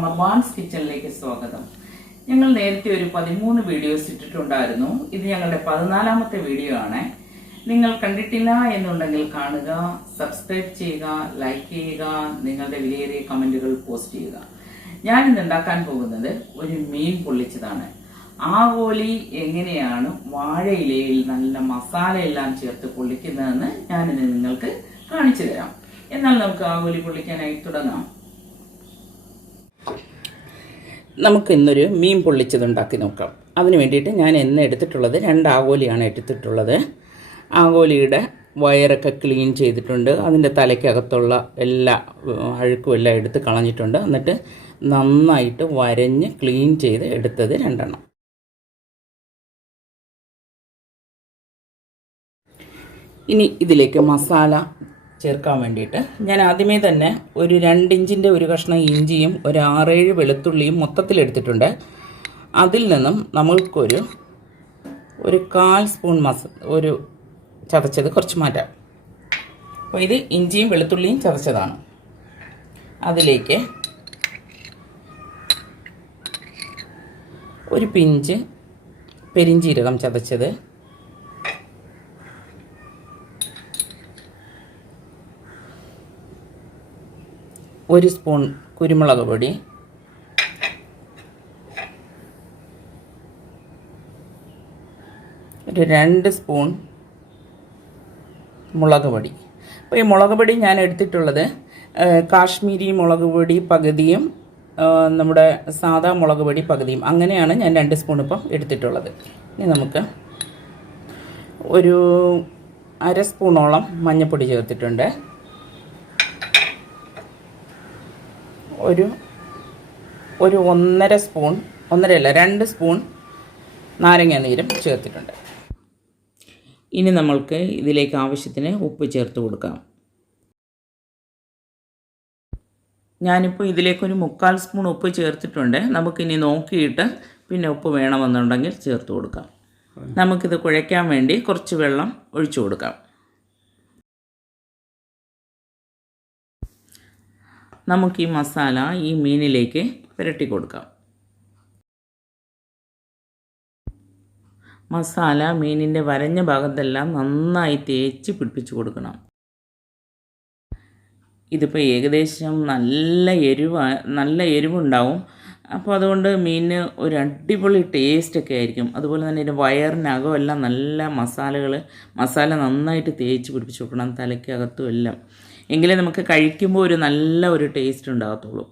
കമർബാൻസ് കിച്ചണിലേക്ക് സ്വാഗതം. ഞങ്ങൾ നേരത്തെ ഒരു 13 വീഡിയോസ് ഇട്ടിട്ടുണ്ടായിരുന്നു. ഇത് ഞങ്ങളുടെ 14ാമത്തെ വീഡിയോ ആണ്. നിങ്ങൾ കണ്ടിട്ടില്ല എന്നുണ്ടെങ്കിൽ കാണുക, സബ്സ്ക്രൈബ് ചെയ്യുക, ലൈക്ക് ചെയ്യുക, നിങ്ങളുടെ വിലയേറിയ കമന്റുകൾ പോസ്റ്റ് ചെയ്യുക. ഞാൻ ഇന്ന് ഉണ്ടാക്കാൻ പോകുന്നത് ഒരു മീൻ പൊള്ളിച്ചതാണ്. ആവോലി എങ്ങനെയാണ് വാഴയിലയിൽ നല്ല മസാലയെല്ലാം ചേർത്ത് പൊള്ളിക്കുന്നതെന്ന് ഞാനിന്ന് നിങ്ങൾക്ക് കാണിച്ചു തരാം. എന്നാൽ നമുക്ക് ആവോലി പൊള്ളിക്കാനായി തുടങ്ങാം. നമുക്ക് ഇന്നൊരു മീൻ പൊള്ളിച്ചത് ഉണ്ടാക്കി നോക്കാം. അതിന് വേണ്ടിയിട്ട് ഞാൻ ഇന്ന് എടുത്തിട്ടുള്ളത് 2 ആവോലിയാണ് എടുത്തിട്ടുള്ളത്. ആവോലിയുടെ വയറൊക്കെ ക്ലീൻ ചെയ്തിട്ടുണ്ട്. അതിൻ്റെ തലയ്ക്കകത്തുള്ള എല്ലാ അഴുക്കും എല്ലാം എടുത്ത് കളഞ്ഞിട്ടുണ്ട്. എന്നിട്ട് നന്നായിട്ട് വരഞ്ഞ് ക്ലീൻ ചെയ്ത് എടുത്തത് 2 എണ്ണം. ഇനി ഇതിലേക്ക് മസാല ചേർക്കാൻ വേണ്ടിയിട്ട് ഞാൻ ആദ്യമേ തന്നെ ഒരു 2 ഇഞ്ചിൻ്റെ ഒരു കഷ്ണം ഇഞ്ചിയും ഒരു 6-7 വെളുത്തുള്ളിയും മൊത്തത്തിലെടുത്തിട്ടുണ്ട്. അതിൽ നിന്നും നമ്മൾക്കൊരു 1/4 സ്പൂൺ ഒരു ചതച്ചത് കുറച്ച് മാറ്റാം. അപ്പോൾ ഇത് ഇഞ്ചിയും വെളുത്തുള്ളിയും ചതച്ചതാണ്. അതിലേക്ക് ഒരു പിഞ്ച് പെരിഞ്ചീരകം ചതച്ചത്, ഒരു സ്പൂൺ കുരുമുളക് പൊടി, ഒരു 2 സ്പൂൺ മുളക് പൊടി. അപ്പോൾ ഈ മുളക് പൊടി ഞാൻ എടുത്തിട്ടുള്ളത് കാശ്മീരി മുളക് പൊടി പകുതിയും നമ്മുടെ സാദാ മുളക് പൊടി പകുതിയും, അങ്ങനെയാണ് ഞാൻ 2 സ്പൂൺ ഇപ്പം എടുത്തിട്ടുള്ളത്. ഇനി നമുക്ക് ഒരു 1/2 സ്പൂണോളം മഞ്ഞൾപ്പൊടി ചേർത്തിട്ടുണ്ട്. ഒരു 1.5 സ്പൂൺ, 2 സ്പൂൺ നാരങ്ങ നീരും ചേർത്തിട്ടുണ്ട്. ഇനി നമ്മൾക്ക് ഇതിലേക്ക് ആവശ്യത്തിന് ഉപ്പ് ചേർത്ത് കൊടുക്കാം. ഞാനിപ്പോൾ ഇതിലേക്കൊരു 1/4 സ്പൂൺ ഉപ്പ് ചേർത്തിട്ടുണ്ട്. നമുക്കിനി നോക്കിയിട്ട് പിന്നെ ഉപ്പ് വേണമെന്നുണ്ടെങ്കിൽ ചേർത്ത് കൊടുക്കാം. നമുക്കിത് കുഴയ്ക്കാൻ വേണ്ടി കുറച്ച് വെള്ളം ഒഴിച്ചു കൊടുക്കാം. നമുക്ക് ഈ മസാല ഈ മീനിലേക്ക് പുരട്ടി കൊടുക്കാം. മസാല മീനിൻ്റെ വരഞ്ഞ ഭാഗത്തെല്ലാം നന്നായി തേച്ച് പിടിപ്പിച്ച് കൊടുക്കണം. ഇതിപ്പോൾ ഏകദേശം നല്ല എരിവുണ്ടാവും. അപ്പോൾ അതുകൊണ്ട് മീനിന് ഒരു അടിപൊളി ടേസ്റ്റൊക്കെ ആയിരിക്കും. അതുപോലെ തന്നെ ഇതിൻ്റെ വയറിനകം എല്ലാം നല്ല മസാല നന്നായിട്ട് തേച്ച് പിടിപ്പിച്ച് കൊടുക്കണം, തലയ്ക്കകത്തും എല്ലാം. എങ്കിലേ നമുക്ക് കഴിക്കുമ്പോൾ നല്ല ഒരു ടേസ്റ്റ് ഉണ്ടാകത്തുള്ളൂ.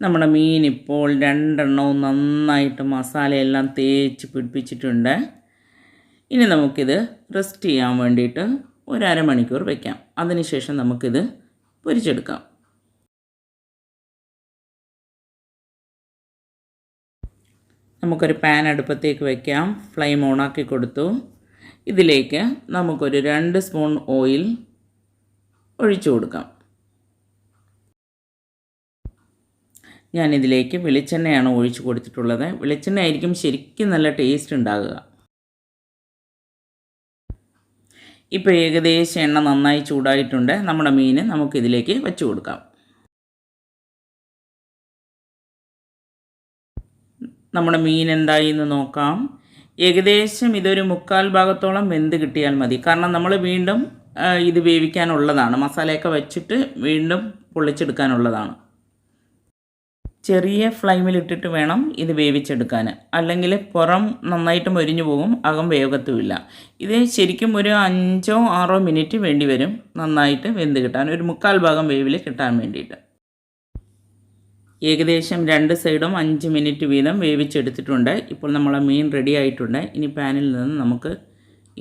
നമ്മുടെ മീൻ ഇപ്പോൾ 2 എണ്ണവും നന്നായിട്ട് മസാലയെല്ലാം തേച്ച് പിടിപ്പിച്ചിട്ടുണ്ട്. ഇനി നമുക്കിത് റെസ്റ്റ് ചെയ്യാൻ വേണ്ടിയിട്ട് ഒരു അരമണിക്കൂർ വയ്ക്കാം. അതിനുശേഷം നമുക്കിത് പൊരിച്ചെടുക്കാം. നമുക്കൊരു പാൻ അടുപ്പത്തേക്ക് വയ്ക്കാം. ഫ്ലെയിം ഓണാക്കി കൊടുത്തു. ഇതിലേക്ക് നമുക്കൊരു 2 സ്പൂൺ ഓയിൽ ഒഴിച്ചു കൊടുക്കാം. ഞാനിതിലേക്ക് വെളിച്ചെണ്ണയാണ് ഒഴിച്ചു കൊടുത്തിട്ടുള്ളത്. വെളിച്ചെണ്ണ ആയിരിക്കും ശരിക്കും നല്ല ടേസ്റ്റ് ഉണ്ടാകുക. ഇപ്പോൾ ഏകദേശം എണ്ണ നന്നായി ചൂടായിട്ടുണ്ട്. നമ്മുടെ മീൻ നമുക്കിതിലേക്ക് വെച്ച് കൊടുക്കാം. നമ്മുടെ മീൻ എന്തായി എന്ന് നോക്കാം. ഏകദേശം ഇതൊരു 1/4 ഭാഗത്തോളം വെന്ത് കിട്ടിയാൽ മതി. കാരണം നമ്മൾ വീണ്ടും ഇത് വേവിക്കാനുള്ളതാണ്. മസാലയൊക്കെ വെച്ചിട്ട് വീണ്ടും പൊള്ളിച്ചെടുക്കാനുള്ളതാണ്. ചെറിയ ഫ്ലെയിമിലിട്ടിട്ട് വേണം ഇത് വേവിച്ചെടുക്കാൻ, അല്ലെങ്കിൽ പുറം നന്നായിട്ട് മൊരിഞ്ഞു പോകും, അകം വേഗത്തുമില്ല. ഇത് ശരിക്കും ഒരു 5-6 മിനിറ്റ് വേണ്ടി വരും നന്നായിട്ട് വെന്ത് കിട്ടാൻ, ഒരു 1/4 ഭാഗം വേവിൽ കിട്ടാൻ വേണ്ടിയിട്ട്. ഏകദേശം 2 സൈഡും 5 മിനിറ്റ് വീതം വേവിച്ചെടുത്തിട്ടുണ്ട്. ഇപ്പോൾ നമ്മളെ മീൻ റെഡി ആയിട്ടുണ്ട്. ഇനി പാനിൽ നിന്ന് നമുക്ക്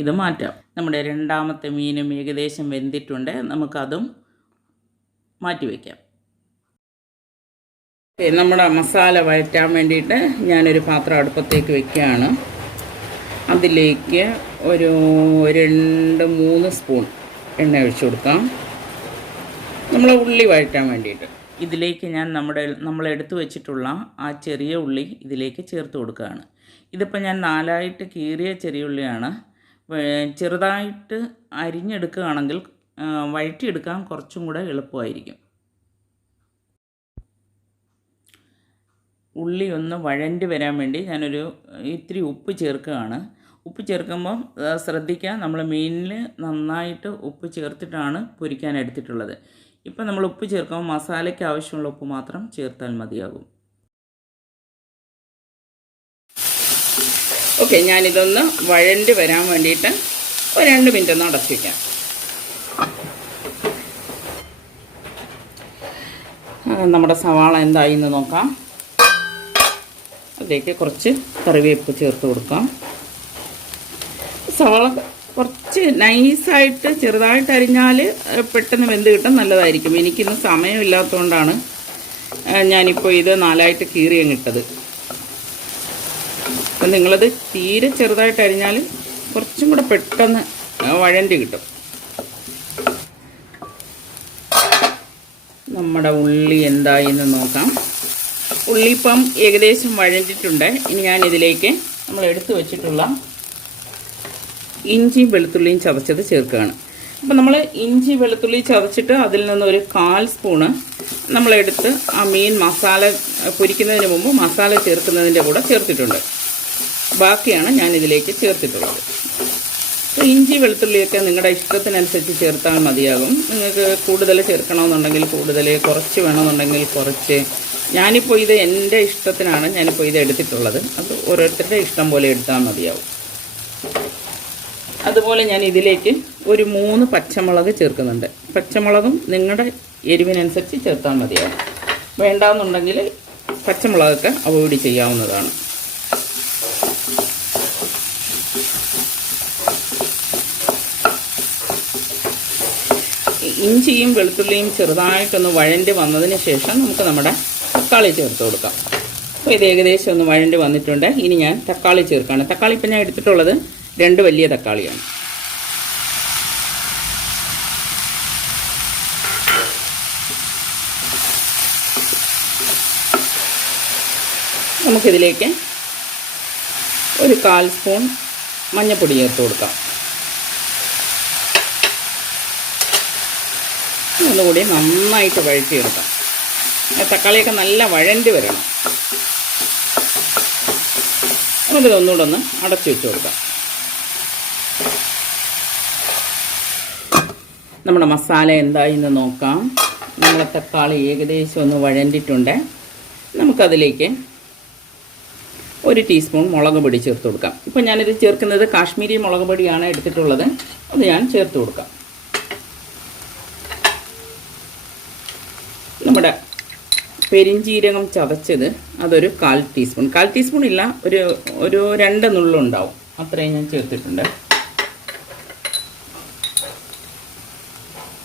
ഇത് മാറ്റാം. നമ്മുടെ 2ാമത്തെ മീനും ഏകദേശം വെന്തിട്ടുണ്ട്. നമുക്കതും മാറ്റി വയ്ക്കാം. നമ്മുടെ മസാല വഴറ്റാൻ വേണ്ടിയിട്ട് ഞാനൊരു പാത്രം അടുപ്പത്തേക്ക് വയ്ക്കുകയാണ്. അതിലേക്ക് ഒരു 2-3 സ്പൂൺ എണ്ണ ഒഴിച്ചു കൊടുക്കാം. നമ്മൾ ഉള്ളി വഴറ്റാൻ വേണ്ടിയിട്ട് ഇതിലേക്ക് ഞാൻ നമ്മൾ എടുത്തു വെച്ചിട്ടുള്ള ആ ചെറിയ ഉള്ളി ഇതിലേക്ക് ചേർത്ത് കൊടുക്കുകയാണ്. ഇതിപ്പോൾ ഞാൻ 4ആയിട്ട് കീറിയ ചെറിയ ഉള്ളിയാണ്. ചെറുതായിട്ട് അരിഞ്ഞെടുക്കുകയാണെങ്കിൽ വഴറ്റിയെടുക്കാൻ കുറച്ചും കൂടെ എളുപ്പമായിരിക്കും. ഉള്ളി ഒന്ന് വഴണ്ടി വരാൻ വേണ്ടി ഞാനൊരു ഇത്തിരി ഉപ്പ് ചേർക്കുകയാണ്. ഉപ്പ് ചേർക്കുമ്പം ശ്രദ്ധിക്കുക, നമ്മൾ മീനിൽ നന്നായിട്ട് ഉപ്പ് ചേർത്തിട്ടാണ് പൊരിക്കാൻ എടുത്തിട്ടുള്ളത്. ഇപ്പം നമ്മൾ ഉപ്പ് ചേർക്കുമ്പോൾ മസാലയ്ക്ക് ആവശ്യമുള്ള ഉപ്പ് മാത്രം ചേർത്താൽ മതിയാകും. ഓക്കെ, ഞാനിതൊന്ന് വഴണ്ടി വരാൻ വേണ്ടിയിട്ട് ഒരു 2 മിനിറ്റ് ഒന്ന് അടച്ചു വയ്ക്കാം. നമ്മുടെ സവാള എന്തായി എന്ന് നോക്കാം. അതിലേക്ക് കുറച്ച് കറിവേപ്പ് ചേർത്ത് കൊടുക്കാം. സവാള കുറച്ച് നൈസായിട്ട് ചെറുതായിട്ട് അരിഞ്ഞാൽ പെട്ടെന്ന് വെന്ത് കിട്ടാൻ നല്ലതായിരിക്കും. എനിക്കിന്ന് സമയമില്ലാത്തതുകൊണ്ടാണ് ഞാനിപ്പോൾ ഇത് 4ആയിട്ട് കീറിയങ്ങിട്ടത്. അപ്പം നിങ്ങളത് തീരെ ചെറുതായിട്ട് അരിഞ്ഞാൽ കുറച്ചും കൂടെ പെട്ടെന്ന് വഴണ്ടി കിട്ടും. നമ്മുടെ ഉള്ളി എന്തായി എന്ന് നോക്കാം. ഉള്ളി ഇപ്പം ഏകദേശം വഴണ്ടിട്ടുണ്ട്. ഇനി ഞാനിതിലേക്ക് നമ്മൾ എടുത്തു വച്ചിട്ടുള്ള ഇഞ്ചിയും വെളുത്തുള്ളിയും ചതച്ചത് ചേർക്കുകയാണ്. അപ്പം നമ്മൾ ഇഞ്ചി വെളുത്തുള്ളി ചതച്ചിട്ട് അതിൽ നിന്ന് ഒരു 1/4 സ്പൂണ് നമ്മളെടുത്ത് ആ മീൻ മസാല പൊരിക്കുന്നതിന് മുമ്പ് മസാല ചേർക്കുന്നതിൻ്റെ കൂടെ ചേർത്തിട്ടുണ്ട്. ബാക്കിയാണ് ഞാനിതിലേക്ക് ചേർത്തിട്ടുള്ളത്. അപ്പോൾ ഇഞ്ചി വെളുത്തുള്ളിയൊക്കെ നിങ്ങളുടെ ഇഷ്ടത്തിനനുസരിച്ച് ചേർത്താൽ മതിയാകും. നിങ്ങൾക്ക് കൂടുതൽ ചേർക്കണമെന്നുണ്ടെങ്കിൽ കൂടുതൽ, കുറച്ച് വേണമെന്നുണ്ടെങ്കിൽ കുറച്ച്. ഞാനിപ്പോൾ ഇത് എൻ്റെ ഇഷ്ടത്തിനാണ് ഞാനിപ്പോൾ ഇത് എടുത്തിട്ടുള്ളത്. അത് ഓരോരുത്തരുടെ ഇഷ്ടം പോലെ എടുത്താൽ മതിയാവും. അതുപോലെ ഞാൻ ഇതിലേക്ക് ഒരു 3 പച്ചമുളക് ചേർക്കുന്നുണ്ട്. പച്ചമുളകും നിങ്ങളുടെ എരിവിനനുസരിച്ച് ചേർത്താൽ മതിയാവും. വേണ്ടാന്നുണ്ടെങ്കിൽ പച്ചമുളകൊക്കെ അവോയ്ഡ് ചെയ്യാവുന്നതാണ്. ഇഞ്ചിയും വെളുത്തുള്ളിയും ചെറുതായിട്ടൊന്ന് വഴണ്ടി വന്നതിന് ശേഷം നമുക്ക് നമ്മുടെ തക്കാളി ചേർത്ത് കൊടുക്കാം. അപ്പോൾ ഇത് ഏകദേശം ഒന്ന് വഴണ്ടി വന്നിട്ടുണ്ട്. ഇനി ഞാൻ തക്കാളി ചേർക്കുകയാണ്. തക്കാളി ഇപ്പം ഞാൻ എടുത്തിട്ടുള്ളത് 2 വലിയ തക്കാളിയാണ്. നമുക്കിതിലേക്ക് ഒരു 1/4 സ്പൂൺ മഞ്ഞൾപ്പൊടി ചേർത്ത് കൊടുക്കാം. ഒന്നുകൂടി നന്നായിട്ട് വഴറ്റിയെടുക്കാം. തക്കാളിയൊക്കെ നല്ല വഴണ്ടി വരണം. നമുക്കിതൊന്നുകൂടെ ഒന്ന് അടച്ചു വെച്ച് കൊടുക്കാം. നമ്മുടെ മസാല എന്തായി എന്ന് നോക്കാം. നമ്മുടെ തക്കാളി ഏകദേശം ഒന്ന് വഴണ്ടിട്ടുണ്ട്. നമുക്കതിലേക്ക് 1 ടീസ്പൂൺ മുളക് പൊടി ചേർത്ത് കൊടുക്കാം. ഇപ്പോൾ ഞാനിത് ചേർക്കുന്നത് കാശ്മീരി മുളക് പൊടിയാണ് എടുത്തിട്ടുള്ളത്. അത് ഞാൻ ചേർത്ത് കൊടുക്കാം. നമ്മുടെ പെരിഞ്ജീരകം ചതച്ചത് അതൊരു 1/4 ടീസ്പൂൺ, 1/4 ടീസ്പൂൺ ഇല്ല, ഒരു 2 നുള്ളുണ്ടാവും, അത്രയും ഞാൻ ചേർത്തിട്ടുണ്ട്.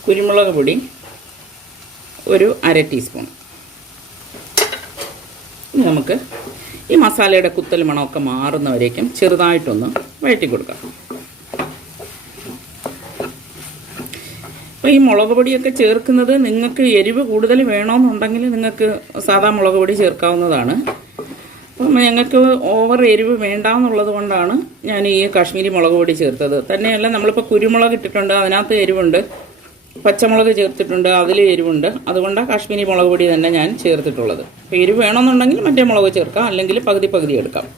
കുരുമുളക് പൊടി ഒരു 1/2 ടീസ്പൂൺ. ഇനി നമുക്ക് ഈ മസാലയുടെ കുത്തൽ മണമൊക്കെ മാറുന്നവരേക്കും ചെറുതായിട്ടൊന്ന് വഴറ്റി കൊടുക്കാം. അപ്പോൾ ഈ മുളക് പൊടിയൊക്കെ ചേർക്കുന്നത് നിങ്ങൾക്ക് എരിവ് കൂടുതൽ വേണമെന്നുണ്ടെങ്കിൽ നിങ്ങൾക്ക് സാധാ മുളക് പൊടി ചേർക്കാവുന്നതാണ്. അപ്പം ഞങ്ങൾക്ക് ഓവർ എരിവ് വേണ്ടാന്നുള്ളത് കൊണ്ടാണ് ഞാൻ ഈ കാശ്മീരി മുളക് പൊടി ചേർത്തത്. തന്നെയല്ല, നമ്മളിപ്പോൾ കുരുമുളക് ഇട്ടിട്ടുണ്ട്, അതിനകത്ത് എരിവുണ്ട്. പച്ചമുളക് ചേർത്തിട്ടുണ്ട്, അതിൽ എരിവുണ്ട്. അതുകൊണ്ടാണ് കാശ്മീരി മുളക് പൊടി തന്നെ ഞാൻ ചേർത്തിട്ടുള്ളത്. അപ്പോൾ എരിവ് വേണമെന്നുണ്ടെങ്കിൽ മറ്റേ മുളക് ചേർക്കാം, അല്ലെങ്കിൽ പകുതി പകുതി എടുക്കാം.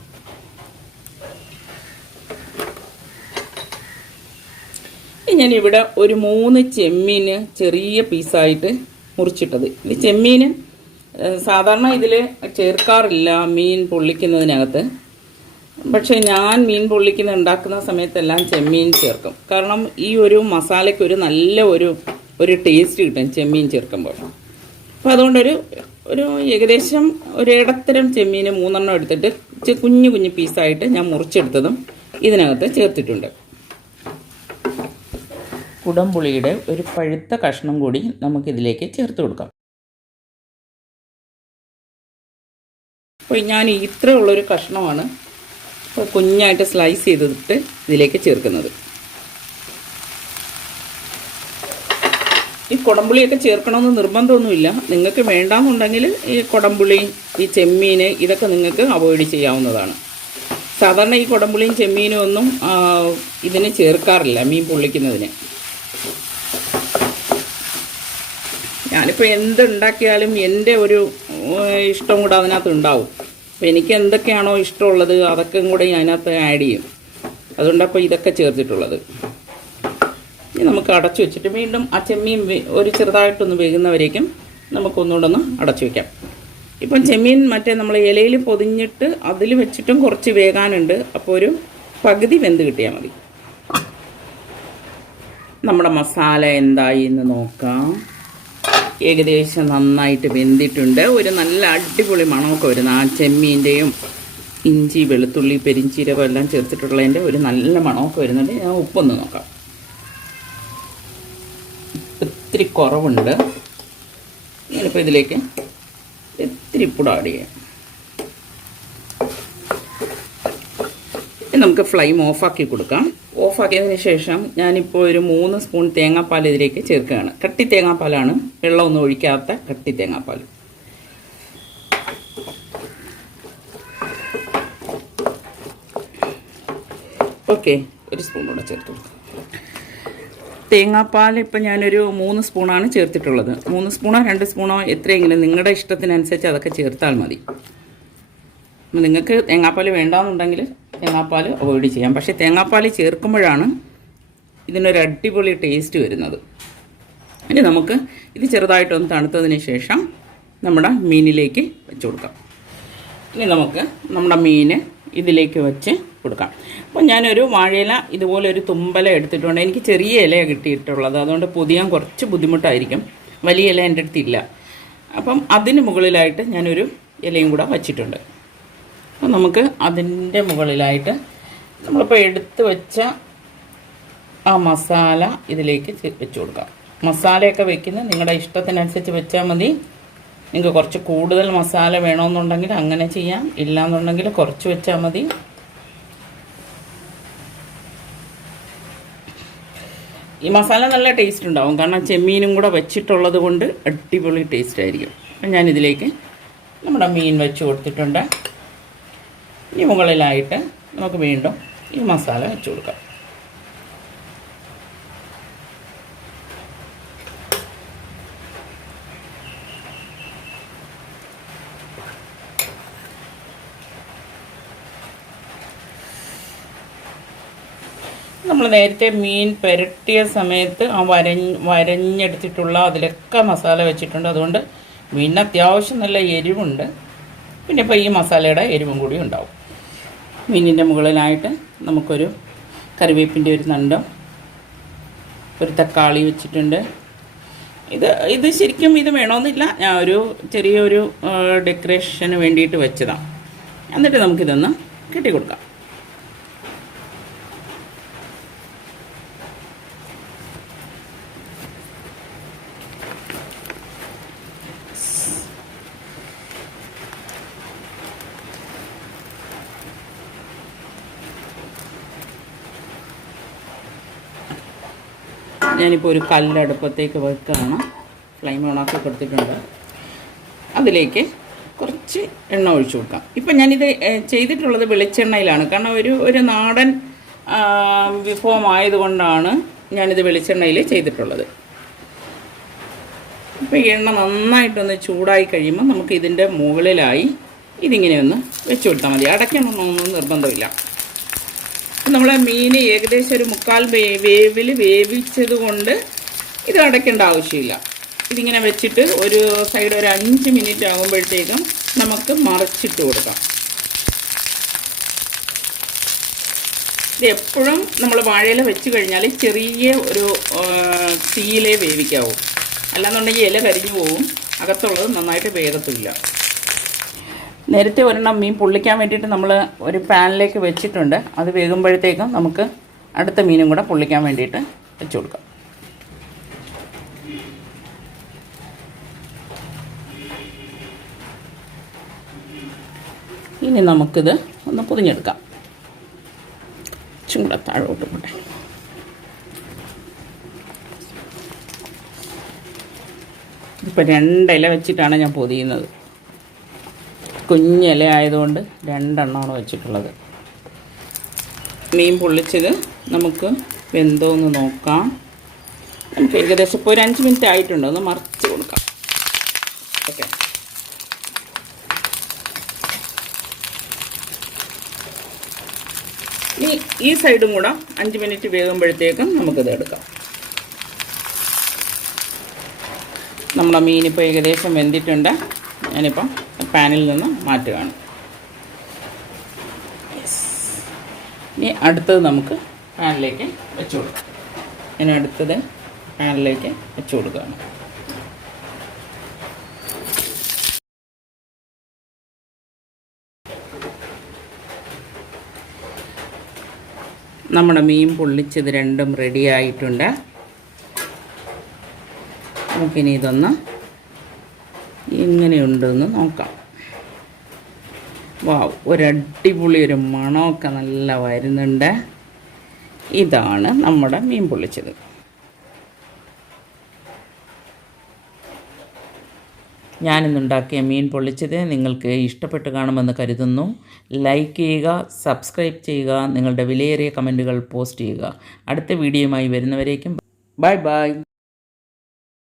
ഞാനിവിടെ ഒരു 3 ചെമ്മീൻ ചെറിയ പീസായിട്ട് മുറിച്ചിട്ടത്. ഇത് ചെമ്മീൻ സാധാരണ ഇതിൽ ചേർക്കാറില്ല മീൻ പൊള്ളിക്കുന്നതിനകത്ത്. പക്ഷേ ഞാൻ മീൻ ഉണ്ടാക്കുന്ന സമയത്തെല്ലാം ചെമ്മീൻ ചേർക്കും. കാരണം ഈ ഒരു മസാലയ്ക്ക് ഒരു നല്ല ഒരു ടേസ്റ്റ് കിട്ടും ചെമ്മീൻ ചേർക്കുമ്പോൾ. അപ്പോൾ അതുകൊണ്ടൊരു ഏകദേശം ഒരു ഇടത്തരം ചെമ്മീൻ 3 എണ്ണം എടുത്തിട്ട് കുഞ്ഞു കുഞ്ഞു പീസായിട്ട് ഞാൻ മുറിച്ചെടുത്തതും ഇതിനകത്ത് ചേർത്തിട്ടുണ്ട്. കുടംപുളിയുടെ ഒരു പഴുത്ത കഷ്ണം കൂടി നമുക്കിതിലേക്ക് ചേർത്ത് കൊടുക്കാം. അപ്പോൾ ഞാൻ ഇത്രയുള്ളൊരു കഷ്ണമാണ് കുഞ്ഞായിട്ട് സ്ലൈസ് ചെയ്തിട്ട് ഇതിലേക്ക് ചേർക്കുന്നത്. ഈ കുടംപുളിയൊക്കെ ചേർക്കണമെന്ന് നിർബന്ധമൊന്നുമില്ല. നിങ്ങൾക്ക് വേണ്ടാന്നുണ്ടെങ്കിൽ ഈ കുടംപുളി, ഈ ചെമ്മീൻ ഇതൊക്കെ നിങ്ങൾക്ക് അവോയ്ഡ് ചെയ്യാവുന്നതാണ്. സാധാരണ ഈ കുടംപുളിയും ചെമ്മീനും ഒന്നും ഇതിന് ചേർക്കാറില്ല മീൻ പൊള്ളിക്കുന്നതിന്. ഞാനിപ്പോൾ എന്തുണ്ടാക്കിയാലും എൻ്റെ ഒരു ഇഷ്ടം കൂടെ അതിനകത്ത് ഉണ്ടാവും. അപ്പോൾ എനിക്ക് എന്തൊക്കെയാണോ ഇഷ്ടമുള്ളത് അതൊക്കെ കൂടെ അതിനകത്ത് ആഡ് ചെയ്യും. അതുകൊണ്ടപ്പോൾ ഇതൊക്കെ ചേർത്തിട്ടുള്ളത്. ഇനി നമുക്ക് അടച്ചു വെച്ചിട്ട് വീണ്ടും ആ ചെമ്മീൻ ഒരു ചെറുതായിട്ടൊന്ന് വേകുന്നവരേക്കും നമുക്കൊന്നുകൂടെ ഒന്ന് അടച്ചു വയ്ക്കാം. ഇപ്പം ചെമ്മീൻ മറ്റേ നമ്മൾ ഇലയിൽ പൊതിഞ്ഞിട്ട് അതിൽ വെച്ചിട്ടും കുറച്ച് വേകാനുണ്ട്. അപ്പോൾ ഒരു പകുതി വെന്ത് കിട്ടിയാൽ മതി. നമ്മുടെ മസാല എന്തായി എന്ന് നോക്കാം. ഏകദേശം നന്നായിട്ട് വെന്തിട്ടുണ്ട്. ഒരു നല്ല അടിപൊളി മണമൊക്കെ വരുന്നു. ആ ചെമ്മീൻ്റെയും ഇഞ്ചി വെളുത്തുള്ളി പെരിഞ്ചീരകം എല്ലാം ചേർത്തിട്ടുള്ളതിൻ്റെ ഒരു നല്ല മണമൊക്കെ വരുന്നുണ്ട്. ഞാൻ ഉപ്പൊന്ന് നോക്കാം. ഇത്തിരി കുറവുണ്ട്. ഞാനിപ്പോൾ ഇതിലേക്ക് ഇത്തിരി ഉപ്പ് ആഡ് ചെയ്യാം. നമുക്ക് ഫ്ലെയിം ഓഫാക്കി കൊടുക്കാം. ഓഫാക്കിയതിന് ശേഷം ഞാനിപ്പോൾ ഒരു 3 സ്പൂൺ തേങ്ങാപ്പാൽ ഇതിലേക്ക് ചേർക്കുകയാണ്. കട്ടി തേങ്ങാപ്പാലാണ്, വെള്ളമൊന്നും ഒഴിക്കാത്ത കട്ടി തേങ്ങാപ്പാൽ. ഓക്കെ, ഒരു സ്പൂൺ കൂടെ ചേർത്ത് കൊടുക്കാം. തേങ്ങാപ്പാൽ ഇപ്പം ഞാനൊരു 3 സ്പൂണാണ് ചേർത്തിട്ടുള്ളത്. 3 സ്പൂണോ 2 സ്പൂണോ എത്രയെങ്കിലും നിങ്ങളുടെ ഇഷ്ടത്തിനനുസരിച്ച് അതൊക്കെ ചേർത്താൽ മതി. നിങ്ങൾക്ക് തേങ്ങാപ്പാൽ വേണ്ടാന്നുണ്ടെങ്കിൽ തേങ്ങാപ്പാൽ അവോയ്ഡ് ചെയ്യാം. പക്ഷേ തേങ്ങാപ്പാൽ ചേർക്കുമ്പോഴാണ് ഇതിനൊരു അടിപൊളി ടേസ്റ്റ് വരുന്നത്. ഇനി നമുക്ക് ഇത് ചെറുതായിട്ടൊന്ന് തണുത്തതിന് ശേഷം നമ്മുടെ മീനിലേക്ക് വെച്ച് കൊടുക്കാം. ഇനി നമുക്ക് നമ്മുടെ മീൻ ഇതിലേക്ക് വെച്ച് കൊടുക്കാം. അപ്പോൾ ഞാനൊരു വാഴയില ഇതുപോലെ ഒരു തുമ്പല എടുത്തിട്ടുണ്ട്. എനിക്ക് ചെറിയ ഇലയാണ് കിട്ടിയിട്ടുള്ളത്, അതുകൊണ്ട് പൊതിയാൻ കുറച്ച് ബുദ്ധിമുട്ടായിരിക്കും. വലിയ ഇല എൻ്റെ അടുത്തില്ല. അപ്പം അതിന് മുകളിലായിട്ട് ഞാനൊരു ഇലയും കൂടെ വച്ചിട്ടുണ്ട്. അപ്പോൾ നമുക്ക് അതിൻ്റെ മുകളിലായിട്ട് നമ്മളിപ്പോൾ എടുത്ത് വെച്ച ആ മസാല ഇതിലേക്ക് വെച്ച് കൊടുക്കാം. മസാലയൊക്കെ വെക്കുന്നത് നിങ്ങളുടെ ഇഷ്ടത്തിനനുസരിച്ച് വെച്ചാൽ മതി. നിങ്ങൾക്ക് കുറച്ച് കൂടുതൽ മസാല വേണമെന്നുണ്ടെങ്കിൽ അങ്ങനെ ചെയ്യാം, ഇല്ലയെന്നുണ്ടെങ്കിൽ കുറച്ച് വെച്ചാൽ മതി. ഈ മസാല നല്ല ടേസ്റ്റ് ഉണ്ടാവും, കാരണം ചെമ്മീനും കൂടെ വെച്ചിട്ടുള്ളത് കൊണ്ട് അടിപൊളി ടേസ്റ്റ് ആയിരിക്കും. അപ്പം ഞാനിതിലേക്ക് നമ്മുടെ മീൻ വെച്ച് കൊടുത്തിട്ടുണ്ട്. ഇനി മുകളിലായിട്ട് നമുക്ക് വീണ്ടും ഈ മസാല വെച്ച് കൊടുക്കാം. നമ്മൾ നേരത്തെ മീൻ പുരട്ടിയ സമയത്ത് ആ വരഞ്ഞെടുത്തിട്ടുള്ള അതിലൊക്കെ മസാല വെച്ചിട്ടുണ്ട്. അതുകൊണ്ട് മീനിന് അത്യാവശ്യം നല്ല എരിവുണ്ട്. പിന്നെ ഇപ്പോൾ ഈ മസാലയുടെ എരിവും കൂടി ഉണ്ടാവും. മീനിൻ്റെ മുകളിലായിട്ട് നമുക്കൊരു കറിവേപ്പിൻ്റെ ഒരു നണ്ടം, ഒരു തക്കാളി വെച്ചിട്ടുണ്ട്. ഇത് ശരിക്കും ഇത് വേണമെന്നില്ല, ഞാൻ ഒരു ചെറിയൊരു ഡെക്കറേഷന് വേണ്ടിയിട്ട് വെച്ചതാണ്. എന്നിട്ട് നമുക്കിതൊന്ന് കെട്ടി കൊടുക്കാം. ഞാനിപ്പോൾ ഒരു കല്ലടുപ്പത്തേക്ക് വെക്കുകയാണ്. ഫ്ലെയിം ഓണാക്കി കൊടുത്തിട്ടുണ്ട്. അതിലേക്ക് കുറച്ച് എണ്ണ ഒഴിച്ചു കൊടുക്കാം. ഇപ്പം ഞാനിത് ചെയ്തിട്ടുള്ളത് വെളിച്ചെണ്ണയിലാണ്, കാരണം ഒരു നാടൻ വിഭവമായതുകൊണ്ടാണ് ഞാനിത് വെളിച്ചെണ്ണയിൽ ചെയ്തിട്ടുള്ളത്. ഇപ്പോൾ എണ്ണ നന്നായിട്ടൊന്ന് ചൂടായി കഴിയുമ്പോൾ നമുക്ക് ഇതിൻ്റെ മുകളിലായി ഇതിങ്ങനെ ഒന്ന് വെച്ച് കൊടുത്താൽ മതി. അടയ്ക്കണമെന്നൊന്നും നിർബന്ധമില്ല. നമ്മളെ മീൻ ഏകദേശം ഒരു 1/4 വേവിൽ വേവിച്ചത് കൊണ്ട് ഇത് അടയ്ക്കേണ്ട ആവശ്യമില്ല. ഇതിങ്ങനെ വെച്ചിട്ട് ഒരു സൈഡ് ഒരു 5 മിനിറ്റ് ആകുമ്പോഴത്തേക്കും നമുക്ക് മറിച്ചിട്ട് കൊടുക്കാം. ഇത് എപ്പോഴും നമ്മൾ വാഴയില വെച്ച് കഴിഞ്ഞാൽ ചെറിയ ഒരു തീയിലേ വേവിക്കാവും, അല്ലാന്നുണ്ടെങ്കിൽ ഇല കരിഞ്ഞു പോവും, അകത്തുള്ളത് നന്നായിട്ട് വേഗത്തില്ല. നേരത്തെ ഒരെണ്ണം മീൻ പൊള്ളിക്കാൻ വേണ്ടിയിട്ട് നമ്മൾ ഒരു പാനിലേക്ക് വെച്ചിട്ടുണ്ട്. അത് വേകുമ്പോഴത്തേക്കും നമുക്ക് അടുത്ത മീനും കൂടെ പൊള്ളിക്കാൻ വേണ്ടിയിട്ട് വെച്ച് കൊടുക്കാം. ഇനി നമുക്കിത് ഒന്ന് പൊതിഞ്ഞെടുക്കാം. ചൂട താഴോട്ട് പോട്ടെ. ഇപ്പോൾ 2 ഇല വെച്ചിട്ടാണ് ഞാൻ പൊതിയുന്നത്. കുഞ്ഞില ആയതുകൊണ്ട് 2 എണ്ണമാണ് വെച്ചിട്ടുള്ളത്. മീൻ പൊള്ളിച്ചത് നമുക്ക് വെന്തോന്ന് നോക്കാം. നമുക്ക് ഏകദേശം ഇപ്പോൾ ഒരു 5 മിനിറ്റ് ആയിട്ടുണ്ട്. ഒന്ന് മറിച്ച് കൊടുക്കാം. ഈ സൈഡും കൂടെ 5 മിനിറ്റ് വേകുമ്പോഴത്തേക്കും നമുക്കിത് എടുക്കാം. നമ്മുടെ മീനിപ്പോൾ ഏകദേശം വെന്തിട്ടുണ്ട്. ഞാനിപ്പം പാനിൽ നിന്ന് മാറ്റുകയാണ്. ഇനി അടുത്തത് നമുക്ക് പാനിലേക്ക് വെച്ച് കൊടുക്കാം. ഇനി അടുത്തത് പാനിലേക്ക് വെച്ച് കൊടുക്കുകയാണ്. നമ്മുടെ മീൻ പൊള്ളിച്ചത് രണ്ടും റെഡി ആയിട്ടുണ്ട്. നമുക്കിനി ഇതൊന്ന് എങ്ങനെയുണ്ടെന്ന് നോക്കാം. വാവ്, ഒരടിപൊളി ഒരു മണമൊക്കെ നല്ല വരുന്നുണ്ട്. ഇതാണ് നമ്മുടെ മീൻ പൊള്ളിച്ചത്. ഞാനിന്നുണ്ടാക്കിയ മീൻ പൊള്ളിച്ചത് നിങ്ങൾക്ക് ഇഷ്ടപ്പെട്ട് കാണുമെന്ന് കരുതുന്നു. ലൈക്ക് ചെയ്യുക, സബ്സ്ക്രൈബ് ചെയ്യുക, നിങ്ങളുടെ വിലയേറിയ കമൻറ്റുകൾ പോസ്റ്റ് ചെയ്യുക. അടുത്ത വീഡിയോയുമായി വരുന്നവരേക്കും ബൈ ബൈ.